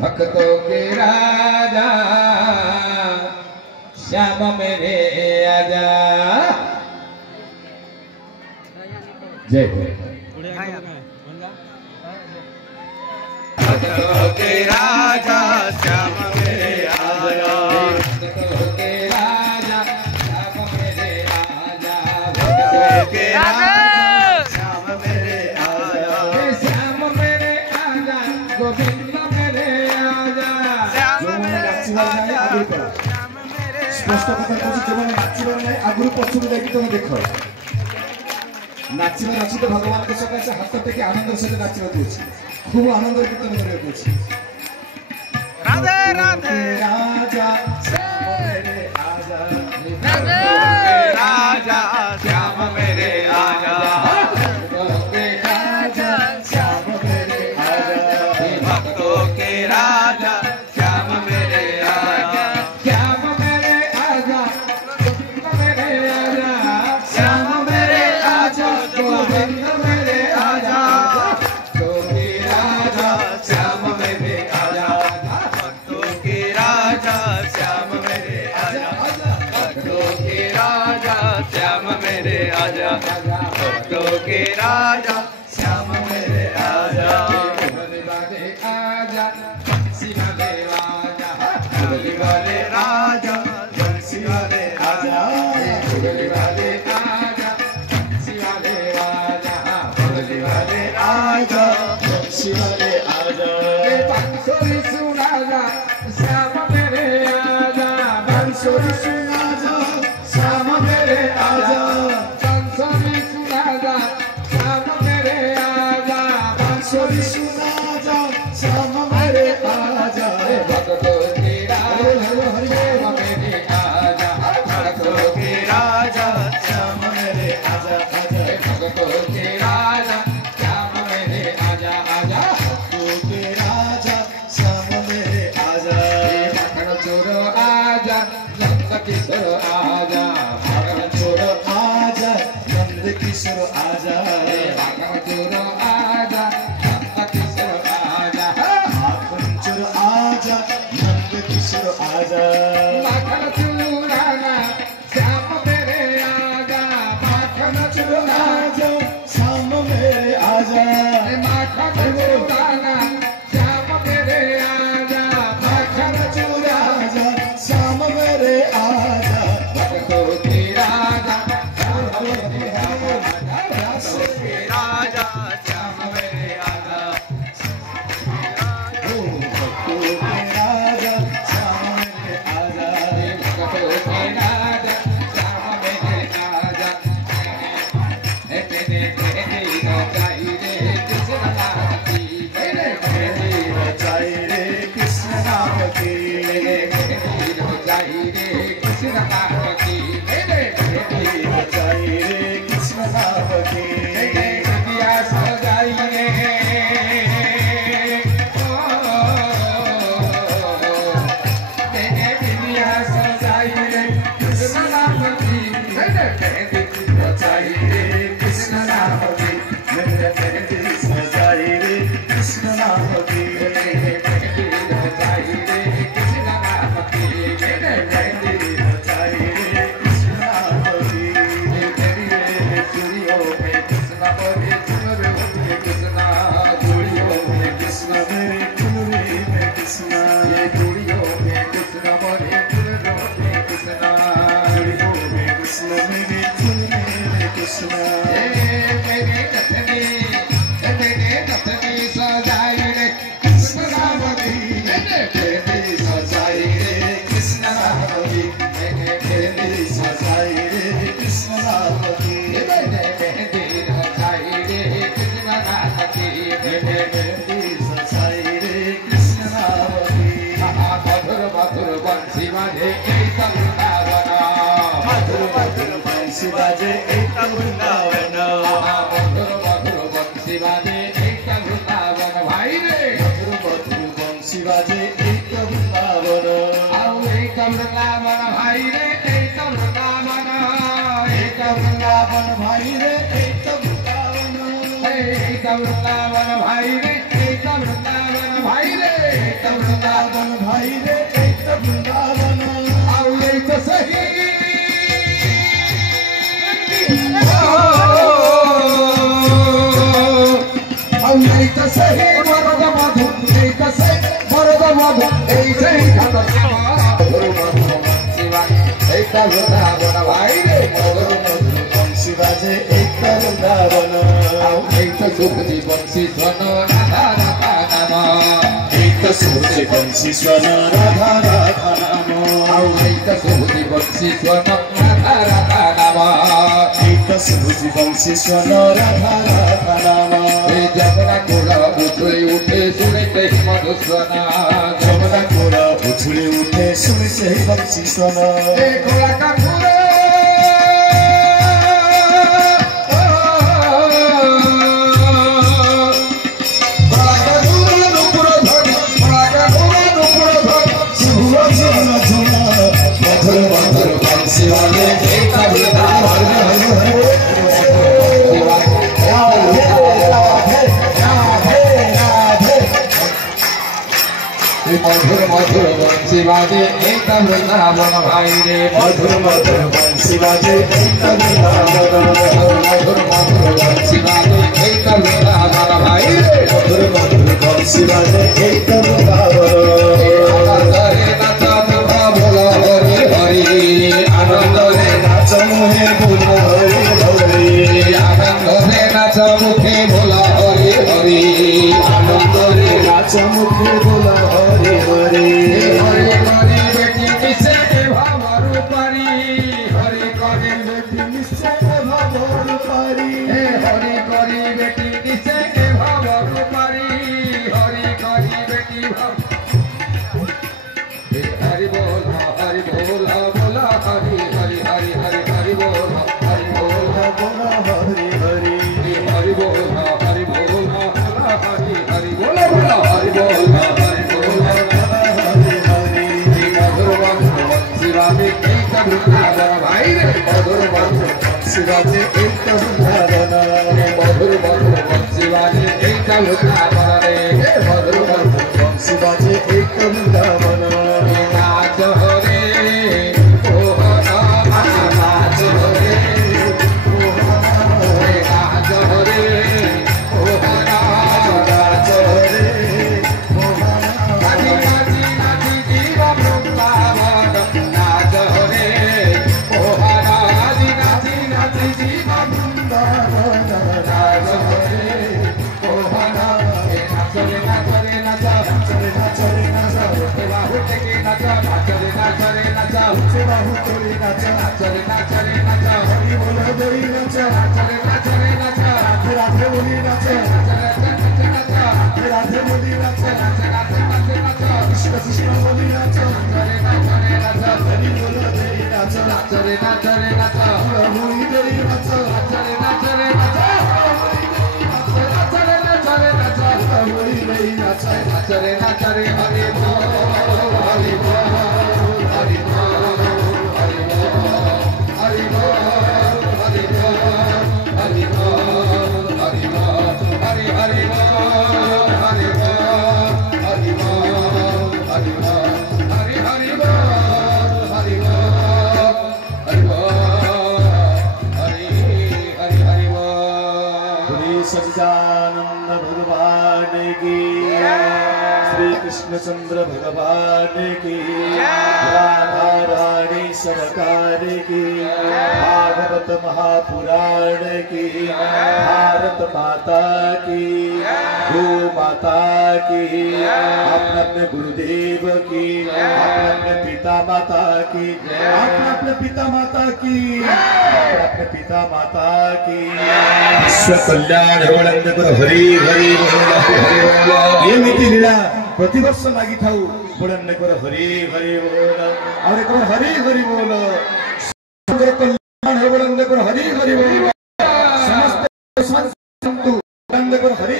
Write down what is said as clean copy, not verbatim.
भक्तों के राजा श्याम मेरे आजा। जय भक्तों के राजा श्याम मेरे आजा। भक्तों के राजा श्याम मेरे आजा। भक्तों के राजा श्याम मेरे आजा। श्याम मेरे आजा गोविंद मेरे आजा। श्याम मेरे आजा श्याम मेरे स्पष्ट कथा कहूँ जो मैंने नाचबार ना आगुरी पछुक जाकि तुम देख नाचबार अच्छी तो भगवान के सकाशे हाथ टेक आनंद सहित नाचबार अच्छी खूब आनंद कीर्तन करने राधे राधे राजा श्याम मेरे आजा। राजा श्याम मेरे आजा। राजा श्याम मेरे आजा। भक्तों के राजा श्याम मेरे आजा। श्याम मेरे आजा गोविंद मेरे आजा। श्याम मेरे आजा गोविंद मेरे आजा। गोपी राजा श्याम मेरे आजा। भक्तों के राजा श्याम मेरे आजा। भक्तों के राजा श्याम मेरे आजा। भक्तों के राजा श्याम मेरे आजा। मुरली वाले आजा बंसी वाले आजा। मुरली वाले राजा बंसी वाले आजा। मुरली वाले आजा बंसी वाले आजा। मुरली वाले राजा शिवाले आजा। बांसुरी सुना जा श्याम मेरे आजा। बांसुरी सुना जा श्याम मेरे आजा। बांसुरी सुना जा श्याम मेरे आजा। बांसुरी सुना जा श्याम मेरे आजा। भक्तों के राजा श्याम मेरे आजा। भक्तों के राजा श्याम मेरे आजा आजा। भक्तों के राजा श्याम मेरे आजा आजा। तू के राजा श्याम मेरे आजा। माखन चोर आजा नंद किशोर आजा। माखन चोर आजा नंद किशोर आजा। माखन चोर आजा नंद किशोर आजा। माखन चोर आजा नंद किशोर आजा। माखन चुराना श्याम मेरे आजा। माखन चुराना आजा श्याम मेरे आजा। माखन चुराना श्याम मेरे आजा। माखन राजा श्याम मेरे आजा। भक्तों के राजा श्याम मेरे आजा। के राजा श्याम मेरे आजा। भक्तों के राजा श्याम मेरे आजा। भक्तों के राजा श्याम मेरे आजा। तेरे तेरे जाई रे कृष्ण नाम की। तेरे तेरे रचाई रे कृष्ण नाम की। जाई रे कृष्ण नाम की। तेरे तेरे रचाई रे कृष्ण नाम की। दिया सजाई रे तेरे दिया सजाई रे कृष्ण नाम की। तेरे रचाई रे कृष्ण नाम की। मेरे मेहंदी सजाई रे कृष्ण नाम की। सजाई रे कृष्ण नाम की। तेरे मेहंदी रचाई रे कृष्ण नाम की। चूड़ियों में कृष्ण बोले चुनरियों में कृष्ण चूड़ियों में कृष्ण मेरे चुनरी में कृष्ण। ये चूड़ियों में कृष्ण बोले चुनरियों में कृष्ण चूड़ियों में कृष्ण मेरे चुनरी में कृष्ण। मेरे कथनी सजाई रे कृष्ण नाम की। मेहंदी सजाई रे कृष्ण नाम की। मेहंदी सजाई रे कृष्ण नाम की। मेहंदी सजाई रे कृष्ण नाम की। मेहंदी सजाई रे कृष्ण नाम की। मधुर मधुर बंसी बाजे एक वृंदावन। मधुर मधुर बंसी बाजे एक वृंदावन। मधुर मधुर बंसी बाजे एक वृंदावन भाई रे। मधुर मधुर बंसी बाजे एक वृंदावन। आओ एक वृंदावन भाई रे। एक वृंदावन एक वृंदावन भाई रे एक वृंदावन। वृंदावन भाई रे। एक वृंदावन भाई रे। एक वृंदावन वृंदावन भाई रे एक वृंदावन आओ यही तो सही आओ यही तो सही मरद मधु यही तो सही मरद मधु यही सही खातर एक वृंदावन भाई रे बंसी बाजे एक वृंदावन एक सुख जीवन सी स्वन राधा राधा नाम एक सुख बंसी स्वन राधा राधा नाम एक सुख जीवन सी स्वन राधा राधा नाम एक सुख बंसी स्वन राधा राधा नाम जमुना कोला उछले उठे सुनते मधुस्वना जमुना कोला उछले उठे सुन से बंसी स्वन कोला का पूरा मधुर मधुर बंसी बाजे एक वृंदावन भाई रे मधुर मधुर बंसी बाजे एक वृंदावन मधुर मधुर बंसी बाजे एक वृंदावन भाई रे मधुर मधुर बंसी बाजे एक वृंदावन आनंद रे नाच मुखा बोला हरि हरि आनंद रे नाच मुहे बोला हरि हरि आनंद रे नाच मुखे बोला हरि हरि आनंद रे नाच मुखे बोला हरि हरि हरि हरि बेटी किसे भावरु परी हरि करे बेटी निश्चय भावर पारी हरि करी बेटी किसे भावरु परी हरि करी बेटी भाव हरि बोल बोला हरि हरि हरि हरि हरि बोल बोला हरि हरि हरि बोल हरि हरि बोला हरि बोल हरि बोल हरि हरि मधुर मधुर शिवाजी एक वृंदावन भाई रे मधुर मधुर शिवाजी एक वृंदावन मधुर मधुर शिवाजी एक वृंदावन रे मधुर मधुर शिवाजी एक वृंदावन नाच हरे मोहना नाच हरे नाच हरे मोहना नाच हरे नाची नाची नाची जीव वृंदावन नाच हरे मोहना नाची नाची नाची जीव वृंदावन नाच हरे मोहना नाच रे नाच रे नाच चले नाच रे नाच बाहु टेके नाच नाच रे नाच रे नाच से बाहु तोड़ी नाच नाच रे नाच हरि बोल हरि नाच नाच रे नाच राधे राधे बोली नाच राधे राधे बोली नाच कृष्ण कृष्ण बोली नाच हरि बोल हरि नाच हुई हरि नाच हुई हरि नाच हरि बोल हरि बोल हरि बोल हरि बोल हरि बोल हरि बोल हरि बोल हरि बोल हरि हरि बोल हरि बोल हरि बोल हरि बोल हरि हरि बोल हरि बोल हरि बोल हरि हरि हरि बोल श्री सच्चिदानंद भगवान की श्री कृष्णचंद्र भगवान की राधा रानी सरकार की भागवत महापुराण की भारत माता की गो माता की अपने अपने गुरुदेव की अपने पिता माता की अपने पिता माता की अपने पिता माता की विश्व कल्याण होवंद गुरु हरि हरि बोल एमिति लीला प्रतिवर्ष लागी थाउ बोलंद गुरु हरि हरि बोल और एक हरि हरि बोल कल्याण होवंद गुरु हरि हरि बोल समस्त संतु बोलंद गुरु हरि